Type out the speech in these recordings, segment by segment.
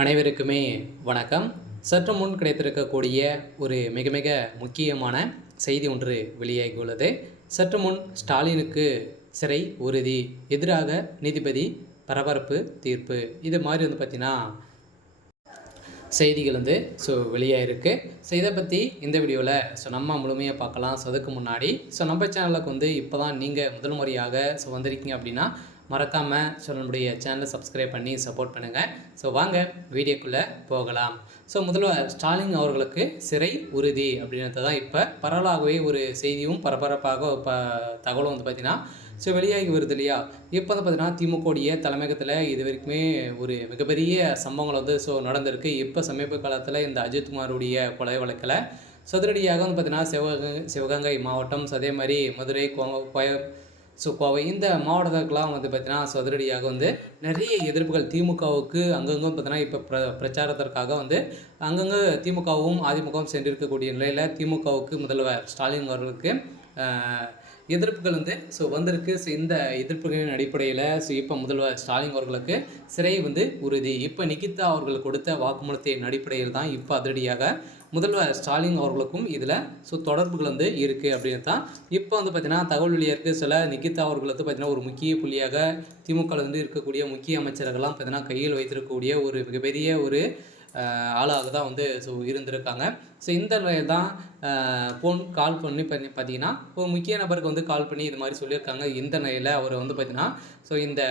அனைவருக்குமே வணக்கம். சற்று முன் கிடைத்திருக்கக்கூடிய ஒரு மிக மிக முக்கியமான செய்தி ஒன்று வெளியாகியுள்ளது. சற்று முன் ஸ்டாலினுக்கு சிறை உறுதி, எதிராக நீதிபதி பரபரப்பு தீர்ப்பு, இது மாதிரி பார்த்தீங்கன்னா செய்திகள் வெளியாகிருக்கு. இதை பற்றி இந்த வீடியோவில் நம்ம முழுமையாக பார்க்கலாம். அதுக்கு முன்னாடி நம்ம சேனலுக்கு இப்போ தான் நீங்கள் முதல் முறையாக வந்திருக்கீங்க அப்படின்னா மறக்காமல் நம்முடைய சேனலை சப்ஸ்கிரைப் பண்ணி சப்போர்ட் பண்ணுங்கள். வாங்க வீடியோக்குள்ளே போகலாம். முதல்வர் ஸ்டாலின் அவர்களுக்கு சிறை உறுதி அப்படின்றது தான் இப்போ பரவலாகவே ஒரு செய்தியும் பரபரப்பாக தகவலும் பார்த்திங்கன்னா வெளியாகி வருது இல்லையா. இப்போ பார்த்தீங்கன்னா திமுகவுடைய தலைமையகத்தில் இது வரைக்குமே ஒரு மிகப்பெரிய சம்பவங்கள் நடந்திருக்கு. இப்போ சமீப காலத்தில் இந்த அஜித்குமாருடைய கொலை வழக்கில் சதுரடியாக பார்த்தீங்கன்னா சிவகங்கை மாவட்டம், அதே மாதிரி மதுரை, கோவை இந்த மாவட்டத்துக்கெல்லாம் பார்த்தீங்கன்னா சதுரடியாக நிறைய எதிர்ப்புகள் திமுகவுக்கு அங்கங்கே பார்த்தீங்கன்னா இப்போ பிரச்சாரத்திற்காக அங்கங்கே திமுகவும் அதிமுகவும் சென்றிருக்கக்கூடிய நிலையில் திமுகவுக்கு முதல்வர் ஸ்டாலின் அவர்களுக்கு எதிர்ப்புகள் வந்திருக்கு. இந்த எதிர்ப்புகளின் அடிப்படையில் இப்போ முதல்வர் ஸ்டாலின் அவர்களுக்கு சிறை உறுதி. இப்போ நிகிதா அவர்கள் கொடுத்த வாக்குமூலத்தின் அடிப்படையில் தான் இப்போ அதிரடியாக முதல்வர் ஸ்டாலின் அவர்களுக்கும் இதில் தொடர்புகள் இருக்குது அப்படின்னு தான் இப்போ பார்த்தீங்கன்னா தகவல் வெளியாக சில நிகிதா அவர்கள் பார்த்தீங்கன்னா ஒரு முக்கிய புள்ளியாக திமுக இருக்கக்கூடிய முக்கிய அமைச்சர்கள்லாம் பார்த்தீங்கன்னா கையில் வைத்திருக்கக்கூடிய ஒரு மிகப்பெரிய ஒரு ஆளாக தான் இருந்திருக்காங்க. இந்த நிலையில் தான் கால் பண்ணி பார்த்தீங்கன்னா ஒரு முக்கிய நபருக்கு கால் பண்ணி இது மாதிரி சொல்லியிருக்காங்க. இந்த நிலையில் அவர் பார்த்தீங்கன்னா இந்த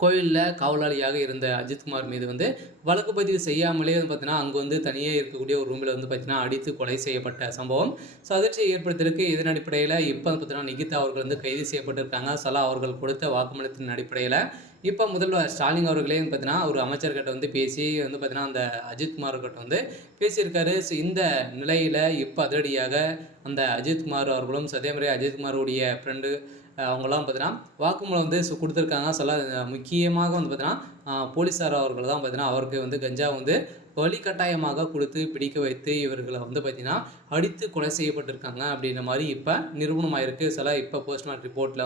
கோயிலில் காவலாளியாக இருந்த அஜித்குமார் மீது வழக்கு பதிவு செய்யாமலே பார்த்தீங்கன்னா அங்கே தனியே இருக்கக்கூடிய ஒரு ரூமில் பார்த்தீங்கன்னா அடித்து கொலை செய்யப்பட்ட சம்பவம் அதிர்ச்சியை ஏற்படுத்தியிருக்கு. இதன் அடிப்படையில் இப்போ பார்த்தீங்கன்னா நிகிதா அவர்கள் கைது செய்யப்பட்டிருக்காங்க. அவர்கள் கொடுத்த வாக்குமூலத்தின் அடிப்படையில் இப்போ முதல்வர் ஸ்டாலின் அவர்களே பார்த்தீங்கன்னா ஒரு அமைச்சர்கிட்ட பேசி பார்த்தீங்கன்னா அந்த அஜித்குமார் கிட்ட பேசியிருக்காரு. இந்த நிலையில் இப்போ அதிரடியாக அந்த அஜித்குமார் அவர்களும் அதே மாதிரி அஜித்குமாருடைய ஃப்ரெண்டு அவங்களாம் பார்த்தீங்கன்னா வாக்குமூலம் கொடுத்துருக்காங்க. முக்கியமாக பார்த்தீங்கன்னா போலீஸார் அவர்கள் தான் பார்த்தீங்கன்னா அவருக்கு கஞ்சா வலிக்கட்டாயமாக கொடுத்து பிடிக்க வைத்து இவர்களை பார்த்தீங்கன்னா அடித்து கொலை செய்யப்பட்டிருக்காங்க அப்படின்ற மாதிரி இப்போ நிரூபணமாயிருக்கு. இப்போ போஸ்ட்மார்ட்டம் ரிப்போர்ட்டில்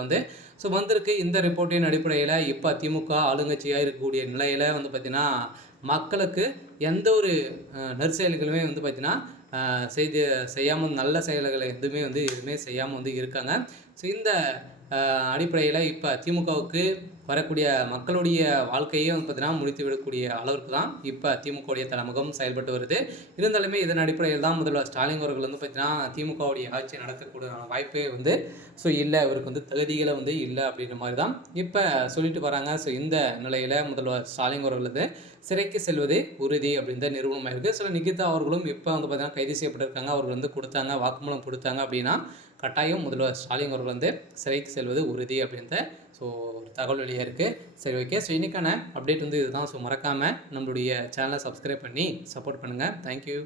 வந்திருக்கு. இந்த ரிப்போர்ட்டின் அடிப்படையில் இப்போ திமுக ஆளுங்கட்சியாக இருக்கக்கூடிய நிலையில் பார்த்தீங்கன்னா மக்களுக்கு எந்த ஒரு நற்செயல்களுமே பார்த்தீங்கன்னா செய்யாமல் நல்ல செயல்களை எதுவுமே செய்யாமல் இருக்காங்க. இந்த அடிப்படையில் இப்போ திமுகவுக்கு வரக்கூடிய மக்களுடைய வாழ்க்கையே பார்த்தீங்கன்னா முடித்து விடக்கூடிய அளவிற்கு தான் இப்போ திமுகவுடைய தலைமுகம் செயல்பட்டு வருது. இருந்தாலுமே இதன் அடிப்படையில் தான் முதல்வர் ஸ்டாலின் அவர்கள் பார்த்தீங்கன்னா திமுகவுடைய ஆட்சி நடத்தக்கூடிய வாய்ப்பே இல்லை, இவருக்கு தகுதிகளை இல்லை அப்படின்ற மாதிரி தான் இப்போ சொல்லிட்டு வராங்க. இந்த நிலையில் முதல்வர் ஸ்டாலின் அவர்கள் சிறைக்கு செல்வது உறுதி அப்படின்னு தான் நிறுவனமாக இருக்குது. நிகிதா அவர்களும் இப்போ பார்த்தீங்கன்னா கைது செய்யப்பட்டிருக்காங்க. அவர்கள் கொடுத்தாங்க வாக்குமூலம் கொடுத்தாங்க அப்படின்னா கட்டாயம் முதல்வர் ஸ்டாலின் அவர்கள் சிறைக்கு செல்வது உறுதி அப்படின்ற ஒரு தகவல் வெளியாக இருக்குது. சரி, ஓகே. இன்றைக்கான அப்டேட் இதுதான். மறக்காமல் நம்மளுடைய சேனலை சப்ஸ்கிரைப் பண்ணி சப்போர்ட் பண்ணுங்கள். தேங்க்யூ.